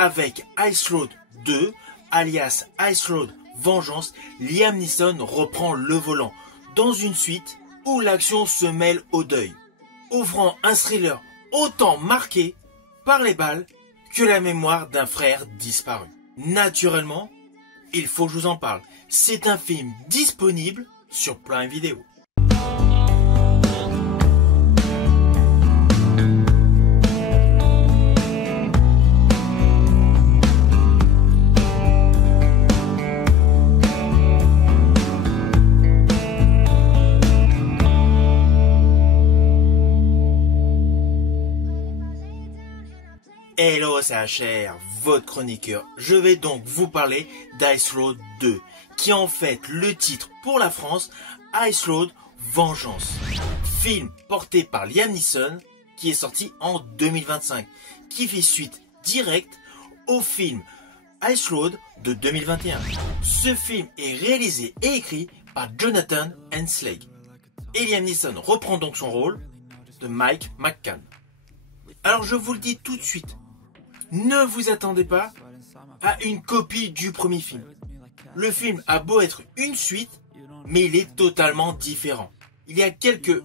Avec Ice Road 2, alias Ice Road Vengeance, Liam Neeson reprend le volant dans une suite où l'action se mêle au deuil, offrant un thriller autant marqué par les balles que la mémoire d'un frère disparu. Naturellement, il faut que je vous en parle. C'est un film disponible sur Prime Video. Hello, c'est HR, votre chroniqueur. Je vais donc vous parler d'Ice Road 2, qui est en fait le titre pour la France, Ice Road Vengeance. Film porté par Liam Neeson, qui est sorti en 2025, qui fait suite directe au film Ice Road de 2021. Ce film est réalisé et écrit par Jonathan Hensleigh. Et Liam Neeson reprend donc son rôle de Mike McCann. Alors je vous le dis tout de suite, ne vous attendez pas à une copie du premier film. Le film a beau être une suite, mais il est totalement différent. Il y a quelques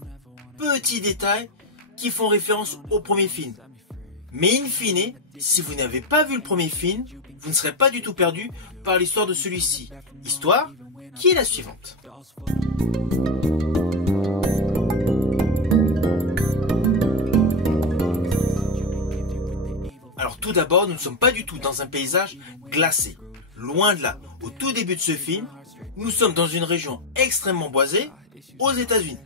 petits détails qui font référence au premier film. Mais in fine, si vous n'avez pas vu le premier film, vous ne serez pas du tout perdu par l'histoire de celui-ci. Histoire qui est la suivante. Alors tout d'abord, nous ne sommes pas du tout dans un paysage glacé. Loin de là. Au tout début de ce film, nous sommes dans une région extrêmement boisée aux États-Unis.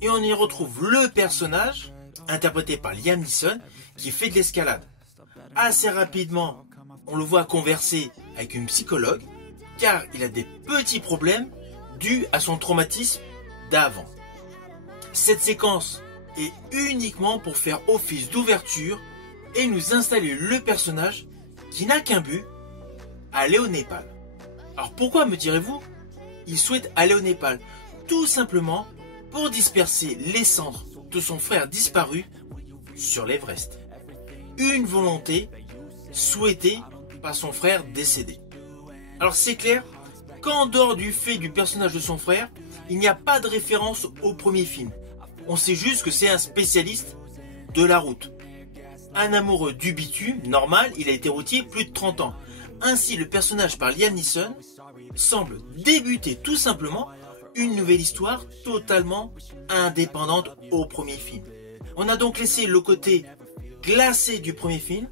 Et on y retrouve le personnage, interprété par Liam Neeson, qui fait de l'escalade. Assez rapidement, on le voit converser avec une psychologue, car il a des petits problèmes dus à son traumatisme d'avant. Cette séquence est uniquement pour faire office d'ouverture et nous installer le personnage qui n'a qu'un but, aller au Népal. Alors pourquoi, me direz-vous, il souhaite aller au Népal? Tout simplement pour disperser les cendres de son frère disparu sur l'Everest. Une volonté souhaitée par son frère décédé. Alors c'est clair qu'en dehors du fait du personnage de son frère, il n'y a pas de référence au premier film. On sait juste que c'est un spécialiste de la route. Un amoureux du bitume, normal, il a été routier plus de 30 ans. Ainsi, le personnage par Liam Neeson semble débuter tout simplement une nouvelle histoire totalement indépendante au premier film. On a donc laissé le côté glacé du premier film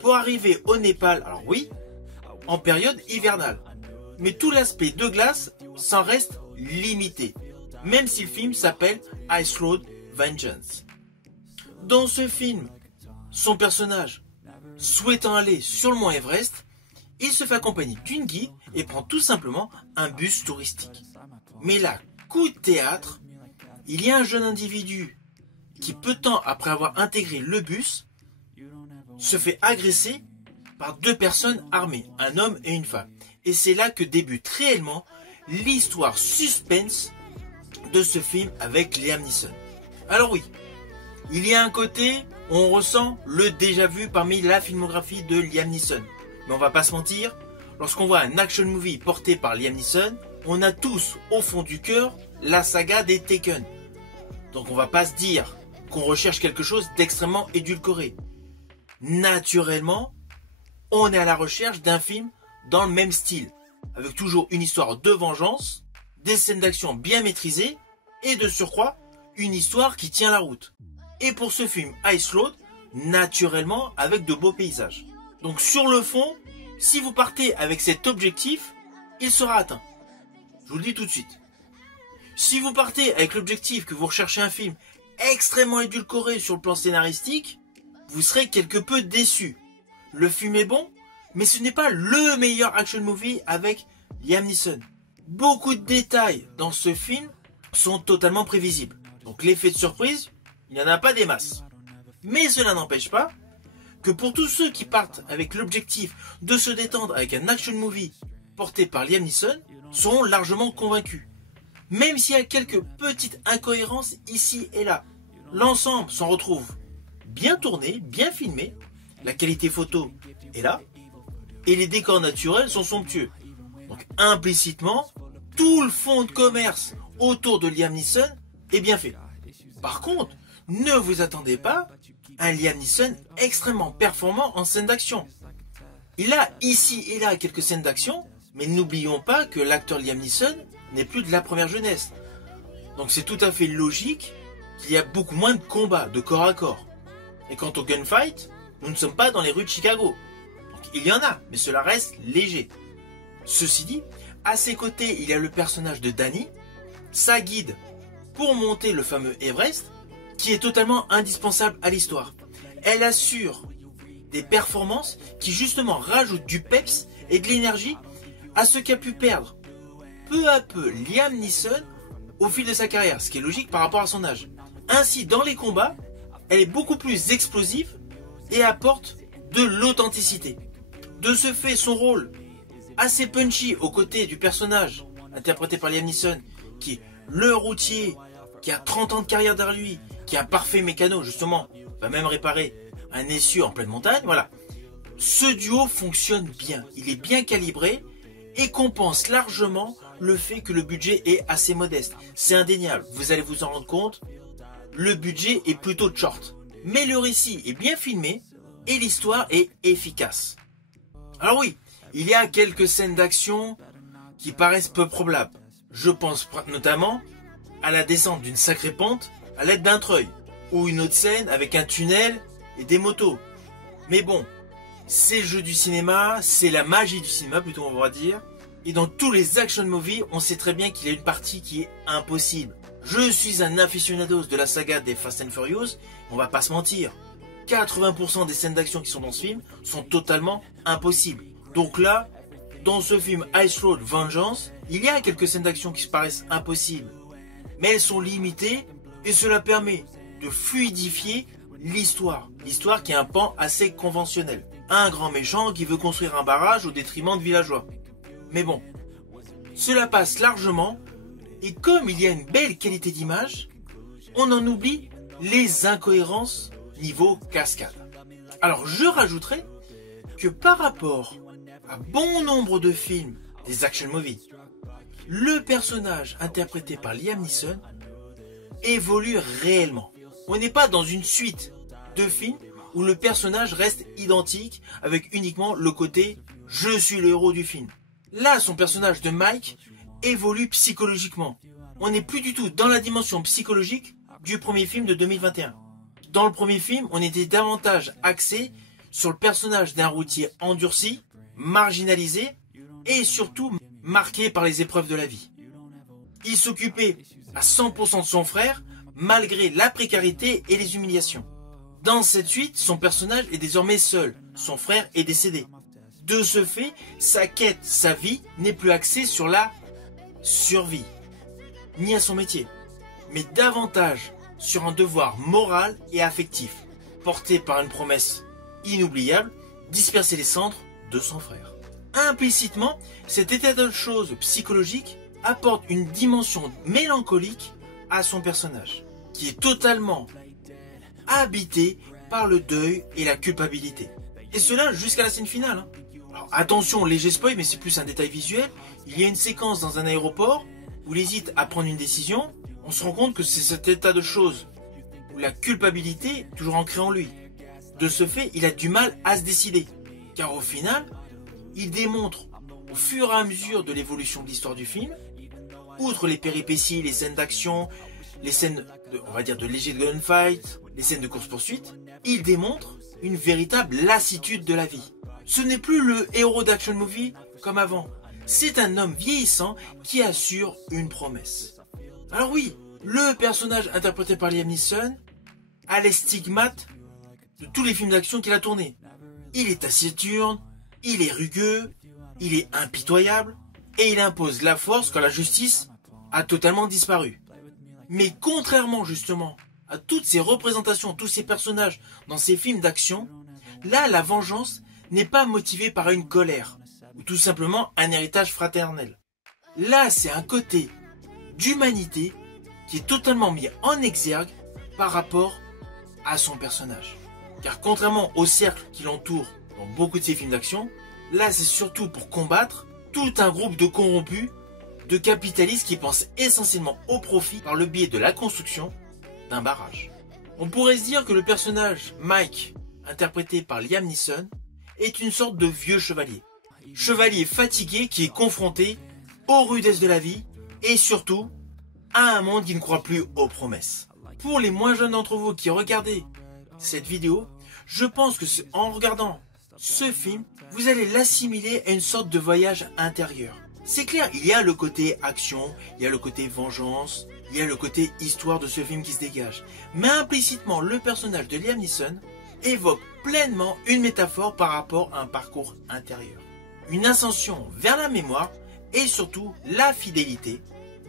pour arriver au Népal, alors oui, en période hivernale. Mais tout l'aspect de glace s'en reste limité, même si le film s'appelle Ice Road Vengeance. Dans ce film, son personnage, souhaitant aller sur le mont Everest, il se fait accompagner d'une guide et prend tout simplement un bus touristique. Mais là, coup de théâtre, il y a un jeune individu qui, peu de temps après avoir intégré le bus, se fait agresser par deux personnes armées, un homme et une femme. Et c'est là que débute réellement l'histoire suspense de ce film avec Liam Neeson. Alors oui, il y a un côté où on ressent le déjà vu parmi la filmographie de Liam Neeson. Mais on va pas se mentir, lorsqu'on voit un action movie porté par Liam Neeson, on a tous au fond du cœur la saga des Taken. Donc on va pas se dire qu'on recherche quelque chose d'extrêmement édulcoré. Naturellement, on est à la recherche d'un film dans le même style, avec toujours une histoire de vengeance, des scènes d'action bien maîtrisées et de surcroît, une histoire qui tient la route. Et pour ce film Ice Road, naturellement avec de beaux paysages. Donc sur le fond, si vous partez avec cet objectif, il sera atteint. Je vous le dis tout de suite. Si vous partez avec l'objectif que vous recherchez un film extrêmement édulcoré sur le plan scénaristique, vous serez quelque peu déçu. Le film est bon, mais ce n'est pas le meilleur action movie avec Liam Neeson. Beaucoup de détails dans ce film sont totalement prévisibles. Donc l'effet de surprise, il n'y en a pas des masses. Mais cela n'empêche pas que pour tous ceux qui partent avec l'objectif de se détendre avec un action movie porté par Liam Neeson, seront largement convaincus. Même s'il y a quelques petites incohérences ici et là, l'ensemble s'en retrouve bien tourné, bien filmé, la qualité photo est là, et les décors naturels sont somptueux. Donc implicitement, tout le fonds de commerce autour de Liam Neeson est bien fait. Par contre, ne vous attendez pas à un Liam Neeson extrêmement performant en scène d'action. Il a ici et là quelques scènes d'action, mais n'oublions pas que l'acteur Liam Neeson n'est plus de la première jeunesse. Donc c'est tout à fait logique qu'il y a beaucoup moins de combats, de corps à corps. Et quant au gunfight, nous ne sommes pas dans les rues de Chicago. Donc il y en a, mais cela reste léger. Ceci dit, à ses côtés, il y a le personnage de Dani, sa guide pour monter le fameux Everest, qui est totalement indispensable à l'histoire. Elle assure des performances qui justement rajoutent du peps et de l'énergie à ce qu'a pu perdre peu à peu Liam Neeson au fil de sa carrière, ce qui est logique par rapport à son âge. Ainsi, dans les combats, elle est beaucoup plus explosive et apporte de l'authenticité. De ce fait, son rôle assez punchy aux côtés du personnage interprété par Liam Neeson, qui est le routier, qui a 30 ans de carrière derrière lui, qui est un parfait mécano, justement, va même réparer un essieu en pleine montagne, voilà. Ce duo fonctionne bien, il est bien calibré et compense largement le fait que le budget est assez modeste. C'est indéniable, vous allez vous en rendre compte, le budget est plutôt short. Mais le récit est bien filmé et l'histoire est efficace. Alors oui, il y a quelques scènes d'action qui paraissent peu probables. Je pense notamment à la descente d'une sacrée pente à l'aide d'un treuil, ou une autre scène avec un tunnel et des motos. Mais bon, c'est le jeu du cinéma, c'est la magie du cinéma plutôt on va dire. Et dans tous les action movies, on sait très bien qu'il y a une partie qui est impossible. Je suis un aficionados de la saga des Fast and Furious, on va pas se mentir. 80% des scènes d'action qui sont dans ce film sont totalement impossibles. Donc là, dans ce film Ice Road Vengeance, il y a quelques scènes d'action qui se paraissent impossibles. Mais elles sont limitées et cela permet de fluidifier l'histoire. L'histoire qui est un pan assez conventionnel. Un grand méchant qui veut construire un barrage au détriment de villageois. Mais bon, cela passe largement et comme il y a une belle qualité d'image, on en oublie les incohérences niveau cascade. Alors je rajouterai que par rapport à bon nombre de films des action movies, le personnage interprété par Liam Neeson évolue réellement. On n'est pas dans une suite de films où le personnage reste identique avec uniquement le côté « je suis le héros du film ». Là, son personnage de Mike évolue psychologiquement. On n'est plus du tout dans la dimension psychologique du premier film de 2021. Dans le premier film, on était davantage axé sur le personnage d'un routier endurci, marginalisé et surtout marqué par les épreuves de la vie. Il s'occupait à 100% de son frère malgré la précarité et les humiliations. Dans cette suite, son personnage est désormais seul. Son frère est décédé. De ce fait, sa quête, sa vie n'est plus axée sur la survie, ni à son métier, mais davantage sur un devoir moral et affectif, porté par une promesse inoubliable, disperser les cendres de son frère. Implicitement, cet état de choses psychologique apporte une dimension mélancolique à son personnage, qui est totalement habité par le deuil et la culpabilité. Et cela jusqu'à la scène finale. Alors, attention, léger spoil, mais c'est plus un détail visuel. Il y a une séquence dans un aéroport où il hésite à prendre une décision. On se rend compte que c'est cet état de choses où la culpabilité est toujours ancrée en lui. De ce fait, il a du mal à se décider. Car au final, il démontre au fur et à mesure de l'évolution de l'histoire du film, outre les péripéties, les scènes d'action, les scènes de, on va dire, de léger gunfight, les scènes de course-poursuite, il démontre une véritable lassitude de la vie. Ce n'est plus le héros d'action movie comme avant. C'est un homme vieillissant qui assure une promesse. Alors oui, le personnage interprété par Liam Neeson a les stigmates de tous les films d'action qu'il a tournés. Il est taciturne, il est rugueux, il est impitoyable et il impose la force quand la justice a totalement disparu. Mais contrairement justement à toutes ces représentations, tous ces personnages dans ces films d'action, là la vengeance n'est pas motivée par une colère ou tout simplement un héritage fraternel. Là c'est un côté d'humanité qui est totalement mis en exergue par rapport à son personnage. Car contrairement au cercle qui l'entoure dans beaucoup de ces films d'action, là c'est surtout pour combattre tout un groupe de corrompus, de capitalistes qui pensent essentiellement au profit par le biais de la construction d'un barrage. On pourrait se dire que le personnage Mike, interprété par Liam Neeson, est une sorte de vieux chevalier. Chevalier fatigué qui est confronté aux rudesses de la vie et surtout à un monde qui ne croit plus aux promesses. Pour les moins jeunes d'entre vous qui regardez cette vidéo, je pense que en regardant ce film, vous allez l'assimiler à une sorte de voyage intérieur. C'est clair, il y a le côté action, il y a le côté vengeance, il y a le côté histoire de ce film qui se dégage. Mais implicitement, le personnage de Liam Neeson évoque pleinement une métaphore par rapport à un parcours intérieur. Une ascension vers la mémoire et surtout la fidélité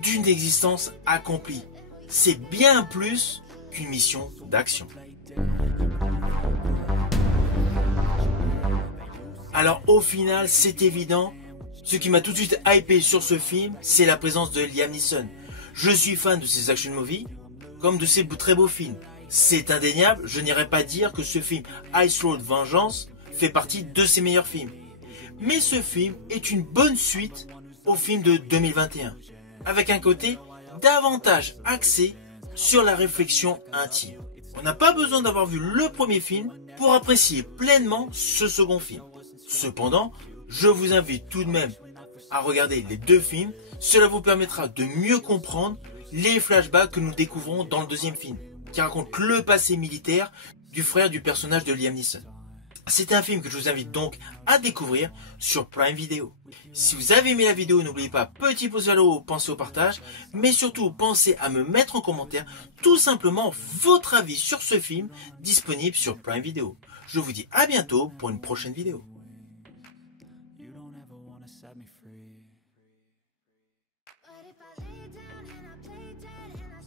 d'une existence accomplie. C'est bien plus qu'une mission d'action. Alors au final, c'est évident, ce qui m'a tout de suite hypé sur ce film, c'est la présence de Liam Neeson. Je suis fan de ses action movies, comme de ses très beaux films. C'est indéniable, je n'irai pas dire que ce film Ice Road Vengeance fait partie de ses meilleurs films. Mais ce film est une bonne suite au film de 2021, avec un côté davantage axé sur la réflexion intime. On n'a pas besoin d'avoir vu le premier film pour apprécier pleinement ce second film. Cependant, je vous invite tout de même à regarder les deux films. Cela vous permettra de mieux comprendre les flashbacks que nous découvrons dans le deuxième film, qui raconte le passé militaire du frère du personnage de Liam Neeson. C'est un film que je vous invite donc à découvrir sur Prime Video. Si vous avez aimé la vidéo, n'oubliez pas, petit pouce vers le haut, pensez au partage, mais surtout pensez à me mettre en commentaire tout simplement votre avis sur ce film disponible sur Prime Video. Je vous dis à bientôt pour une prochaine vidéo. But if I lay down and I play dead and I